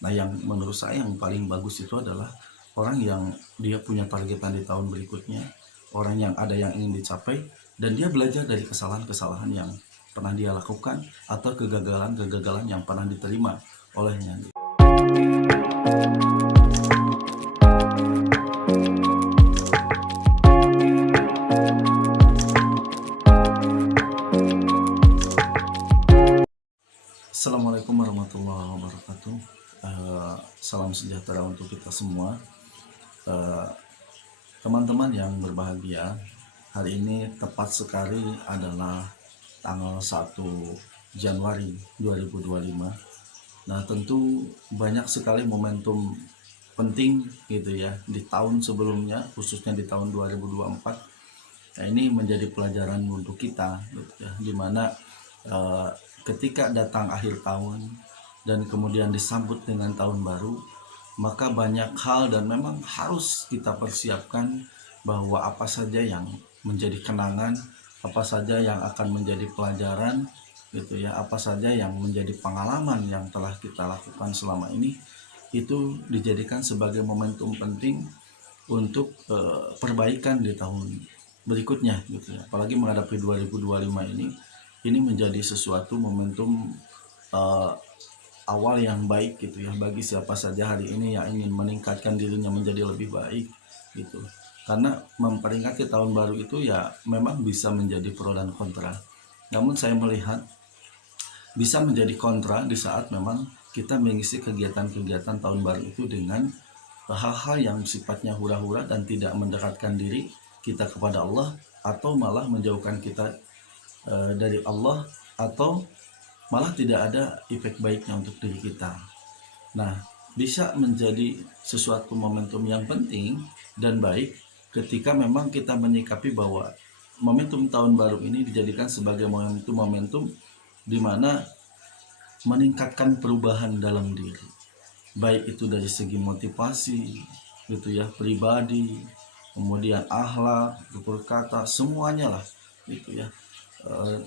Nah, yang menurut saya yang paling bagus itu adalah orang yang dia punya targetan di tahun berikutnya, orang yang ada yang ingin dicapai, dan dia belajar dari kesalahan-kesalahan yang pernah dia lakukan atau kegagalan-kegagalan yang pernah diterima olehnya. Assalamualaikum warahmatullahi wabarakatuh. Salam sejahtera untuk kita semua. Eh, Teman-teman yang berbahagia, hari ini tepat sekali adalah tanggal 1 Januari 2025. Nah, tentu banyak sekali momentum penting gitu ya di tahun sebelumnya, khususnya di tahun 2024. Nah, ini menjadi pelajaran untuk kita gitu ya, dimana eh, ketika datang akhir tahun dan kemudian disambut dengan tahun baru, maka banyak hal dan memang harus kita persiapkan bahwa apa saja yang menjadi kenangan, apa saja yang akan menjadi pelajaran gitu ya, apa saja yang menjadi pengalaman yang telah kita lakukan selama ini, itu dijadikan sebagai momentum penting untuk perbaikan di tahun berikutnya gitu ya. Apalagi menghadapi 2025 ini menjadi sesuatu momentum uh, awal yang baik gitu ya bagi siapa saja hari ini yang ingin meningkatkan dirinya menjadi lebih baik gitu. Karena memperingati tahun baru itu ya memang bisa menjadi pro dan kontra. Namun saya melihat bisa menjadi kontra di saat memang kita mengisi kegiatan-kegiatan tahun baru itu dengan hal-hal yang sifatnya hura-hura dan tidak mendekatkan diri kita kepada Allah, atau malah menjauhkan kita dari Allah, atau malah tidak ada efek baiknya untuk diri kita. Nah, bisa menjadi sesuatu momentum yang penting dan baik ketika memang kita menyikapi bahwa momentum tahun baru ini dijadikan sebagai momentum-momentum di mana meningkatkan perubahan dalam diri, baik itu dari segi motivasi gitu ya, pribadi, kemudian akhlak, tutur kata, semuanya lah gitu ya.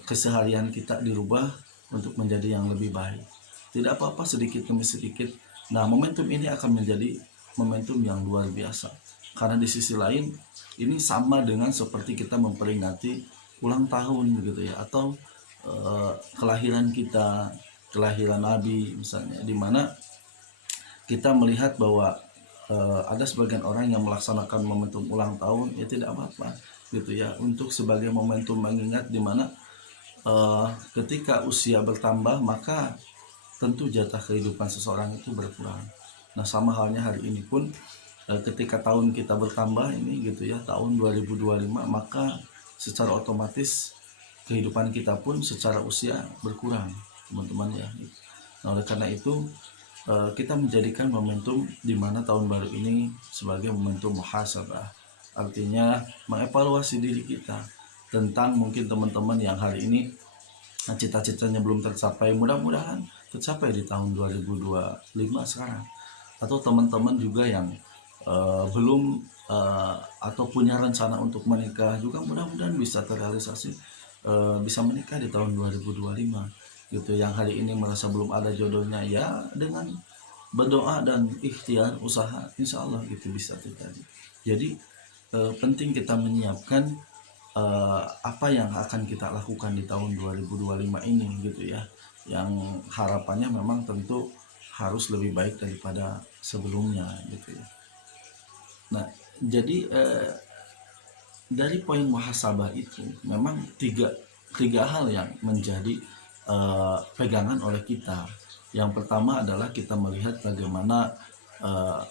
Keseharian kita dirubah untuk menjadi yang lebih baik, tidak apa-apa sedikit demi sedikit. Nah, momentum ini akan menjadi momentum yang luar biasa, karena di sisi lain ini sama dengan seperti kita memperingati ulang tahun begitu ya, atau kelahiran kita, kelahiran Nabi misalnya, di mana kita melihat bahwa ada sebagian orang yang melaksanakan momentum ulang tahun, ya tidak apa-apa gitu ya, untuk sebagai momentum mengingat di mana ketika usia bertambah maka tentu jatah kehidupan seseorang itu berkurang. Nah, sama halnya hari ini pun ketika tahun kita bertambah ini gitu ya, tahun 2025, maka secara otomatis kehidupan kita pun secara usia berkurang, teman-teman ya. Nah, oleh karena itu kita menjadikan momentum di mana tahun baru ini sebagai momentum muhasabah, artinya mengevaluasi diri kita tentang mungkin teman-teman yang hari ini cita-citanya belum tercapai, mudah-mudahan tercapai di tahun 2025 sekarang. Atau teman-teman juga yang belum atau punya rencana untuk menikah juga, mudah-mudahan bisa terrealisasi, bisa menikah di tahun 2025 gitu. Yang hari ini merasa belum ada jodohnya, ya dengan berdoa dan ikhtiar usaha, insya Allah gitu bisa terjadi. Jadi penting kita menyiapkan apa yang akan kita lakukan di tahun 2025 ini gitu ya, yang harapannya memang tentu harus lebih baik daripada sebelumnya gitu ya. Nah, jadi dari poin muhasabah itu memang tiga hal yang menjadi pegangan oleh kita. Yang pertama adalah kita melihat bagaimana eh,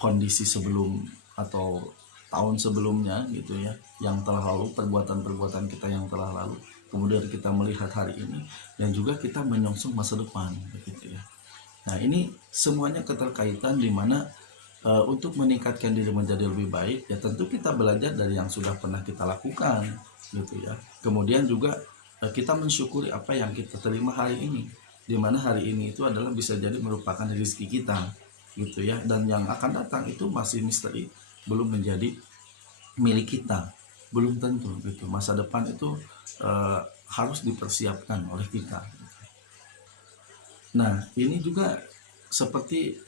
kondisi sebelum atau tahun sebelumnya gitu ya, yang telah lalu, perbuatan-perbuatan kita yang telah lalu. Kemudian kita melihat hari ini dan juga kita menyongsong masa depan begitu ya. Nah, ini semuanya keterkaitan di mana untuk meningkatkan diri menjadi lebih baik ya tentu kita belajar dari yang sudah pernah kita lakukan gitu ya. Kemudian juga kita mensyukuri apa yang kita terima hari ini, di mana hari ini itu adalah bisa jadi merupakan rezeki kita gitu ya, dan yang akan datang itu masih misteri, belum menjadi milik kita, belum tentu gitu. Masa depan itu harus dipersiapkan oleh kita. Nah, ini juga seperti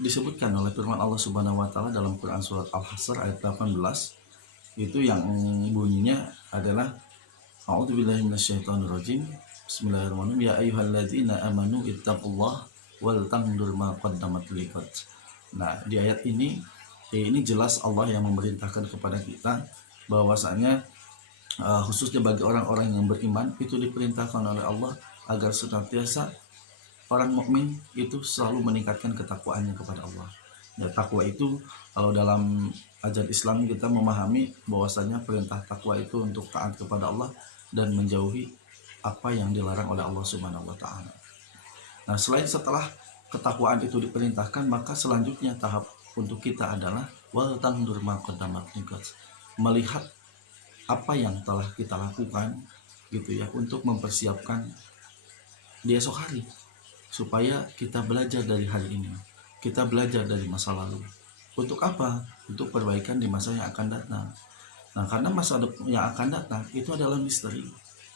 disebutkan oleh firman Allah Subhanahu wa taala dalam Quran surat Al-Hasr ayat 18, itu yang bunyinya adalah a'udzubillahi minasyaitonirrajim. Bismillahirrahmanirrahim. Ya ayyuhalladzina amanu ittaqullah wal tanzur ma qaddamat liqad. Nah, di ayat ini jelas Allah yang memerintahkan kepada kita bahwasanya khususnya bagi orang-orang yang beriman itu diperintahkan oleh Allah agar senantiasa orang mukmin itu selalu meningkatkan ketakwaannya kepada Allah. Ya, takwa itu kalau dalam ajaran Islam kita memahami bahwasanya perintah takwa itu untuk taat kepada Allah dan menjauhi apa yang dilarang oleh Allah Subhanahu wa taala. Nah, setelah ketakwaan itu diperintahkan, maka selanjutnya tahap untuk kita adalah wal tandur ma qaddamat liqad. Melihat apa yang telah kita lakukan gitu ya untuk mempersiapkan di esok hari, supaya kita belajar dari hari ini, kita belajar dari masa lalu. Untuk apa? Untuk perbaikan di masa yang akan datang. Nah, karena masa yang akan datang itu adalah misteri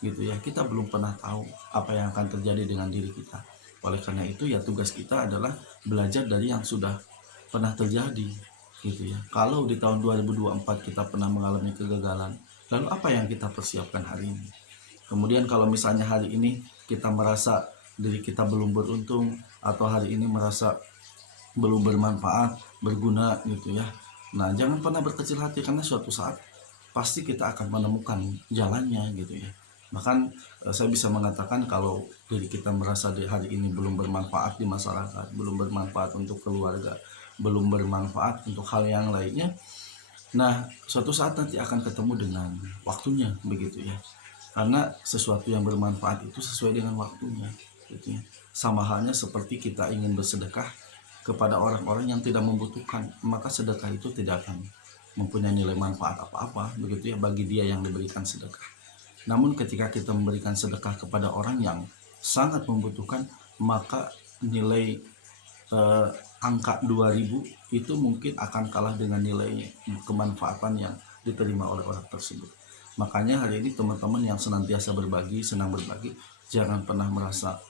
gitu ya, kita belum pernah tahu apa yang akan terjadi dengan diri kita. Oleh karena itu ya tugas kita adalah belajar dari yang sudah pernah terjadi gitu ya. Kalau di tahun 2024 kita pernah mengalami kegagalan, lalu apa yang kita persiapkan hari ini? Kemudian kalau misalnya hari ini kita merasa diri kita belum beruntung, atau hari ini merasa belum bermanfaat, berguna gitu ya. Nah, jangan pernah berkecil hati, karena suatu saat pasti kita akan menemukan jalannya gitu ya. Bahkan saya bisa mengatakan kalau diri kita merasa di hari ini belum bermanfaat di masyarakat, belum bermanfaat untuk keluarga, belum bermanfaat untuk hal yang lainnya, nah suatu saat nanti akan ketemu dengan waktunya begitu ya. Karena sesuatu yang bermanfaat itu sesuai dengan waktunya gitu ya. Sama halnya seperti kita ingin bersedekah kepada orang-orang yang tidak membutuhkan, maka sedekah itu tidak akan mempunyai nilai manfaat apa-apa begitu ya bagi dia yang diberikan sedekah. Namun ketika kita memberikan sedekah kepada orang yang sangat membutuhkan, maka nilai angka 2000 itu mungkin akan kalah dengan nilai kemanfaatan yang diterima oleh orang tersebut. Makanya hari ini teman-teman yang senantiasa berbagi, senang berbagi, jangan pernah merasa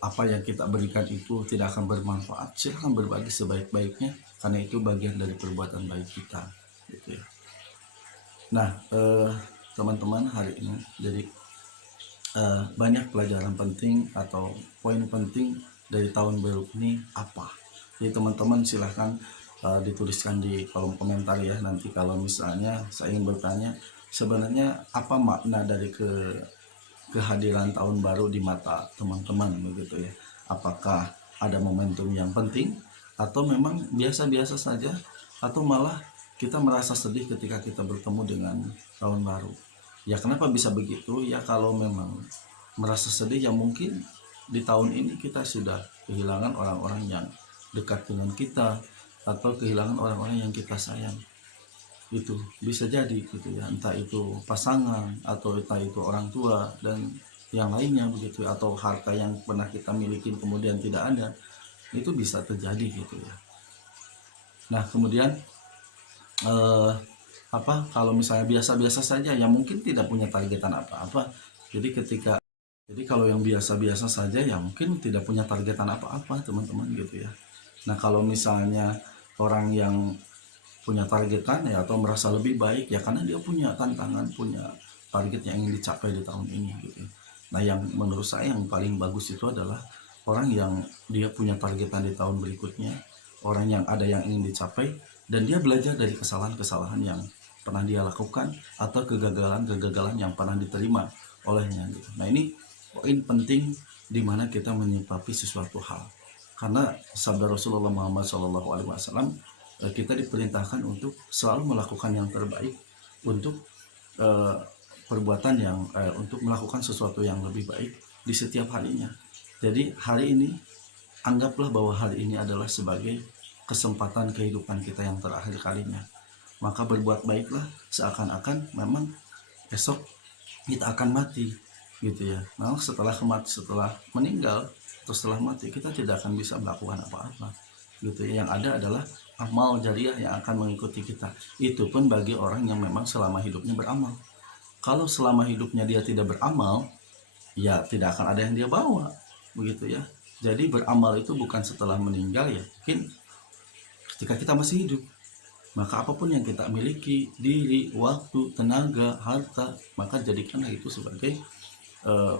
apa yang kita berikan itu tidak akan bermanfaat. Silahkan berbagi sebaik-baiknya, karena itu bagian dari perbuatan baik kita gitu ya. Nah, teman-teman, hari ini jadi banyak pelajaran penting atau poin penting dari tahun baru ini apa. Jadi teman-teman silahkan dituliskan di kolom komentar ya. Nanti kalau misalnya saya ingin bertanya, sebenarnya apa makna dari kehadiran tahun baru di mata teman-teman begitu ya. Apakah ada momentum yang penting, atau memang biasa-biasa saja, atau malah kita merasa sedih ketika kita bertemu dengan tahun baru. Ya kenapa bisa begitu? Ya kalau memang merasa sedih, ya mungkin di tahun ini kita sudah kehilangan orang-orang yang dekat dengan kita, atau kehilangan orang-orang yang kita sayang. Itu bisa jadi gitu ya, entah itu pasangan, atau entah itu orang tua dan yang lainnya begitu, atau harta yang pernah kita miliki kemudian tidak ada. Itu bisa terjadi gitu ya. Nah, kemudian kalau misalnya biasa-biasa saja, ya mungkin tidak punya targetan apa-apa. Jadi kalau yang biasa-biasa saja, ya mungkin tidak punya targetan apa-apa teman-teman gitu ya. Nah, kalau misalnya orang yang punya targetan ya, atau merasa lebih baik ya, karena dia punya tantangan, punya target yang ingin dicapai di tahun ini gitu. Nah, yang menurut saya yang paling bagus itu adalah orang yang dia punya targetan di tahun berikutnya, orang yang ada yang ingin dicapai, dan dia belajar dari kesalahan-kesalahan yang pernah dia lakukan, atau kegagalan-kegagalan yang pernah diterima olehnya gitu. Nah, ini poin penting di mana kita menyikapi sesuatu hal. Karena sabda Rasulullah Muhammad SAW, kita diperintahkan untuk selalu melakukan yang terbaik untuk perbuatan yang untuk melakukan sesuatu yang lebih baik di setiap harinya. Jadi hari ini anggaplah bahwa hari ini adalah sebagai kesempatan kehidupan kita yang terakhir kalinya. Maka berbuat baiklah seakan-akan memang esok kita akan mati gitu ya. Nah, setelah meninggal atau setelah mati, kita tidak akan bisa melakukan apa-apa gitu ya. Yang ada adalah amal jariah yang akan mengikuti kita. Itu pun bagi orang yang memang selama hidupnya beramal. Kalau selama hidupnya dia tidak beramal, ya tidak akan ada yang dia bawa begitu ya. Jadi beramal itu bukan setelah meninggal ya, mungkin ketika kita masih hidup. Maka apapun yang kita miliki, diri, waktu, tenaga, harta, maka jadikanlah itu sebagai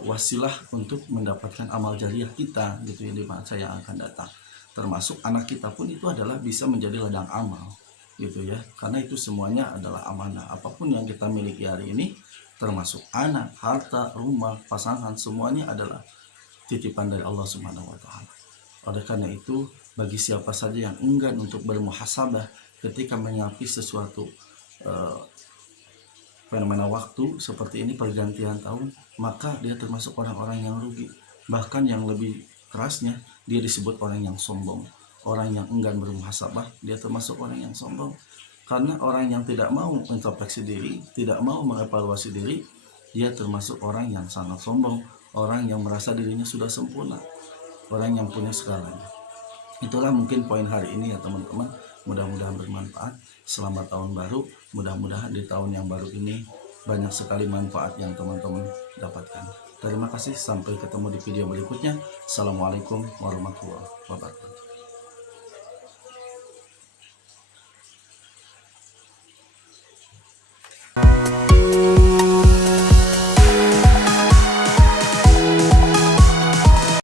wasilah untuk mendapatkan amal jariah kita gitu ya di masa yang akan datang. Termasuk anak kita pun itu adalah bisa menjadi ladang amal gitu ya, karena itu semuanya adalah amanah. Apapun yang kita miliki hari ini, termasuk anak, harta, rumah, pasangan, semuanya adalah titipan dari Allah Subhanahu wa taala. Oleh karena itu, bagi siapa saja yang enggan untuk bermuhasabah ketika menyikapi sesuatu eh, fenomena waktu seperti ini, pergantian tahun, maka dia termasuk orang-orang yang rugi. Bahkan yang lebih kerasnya, dia disebut orang yang sombong. Orang yang enggan bermuhasabah, dia termasuk orang yang sombong. Karena orang yang tidak mau introspeksi diri, tidak mau mengevaluasi diri, dia termasuk orang yang sangat sombong, orang yang merasa dirinya sudah sempurna, orang yang punya segalanya. Itulah mungkin poin hari ini ya teman-teman. Mudah-mudahan bermanfaat. Selamat tahun baru. Mudah-mudahan di tahun yang baru ini banyak sekali manfaat yang teman-teman dapatkan. Terima kasih. Sampai ketemu di video berikutnya. Assalamualaikum warahmatullahi wabarakatuh.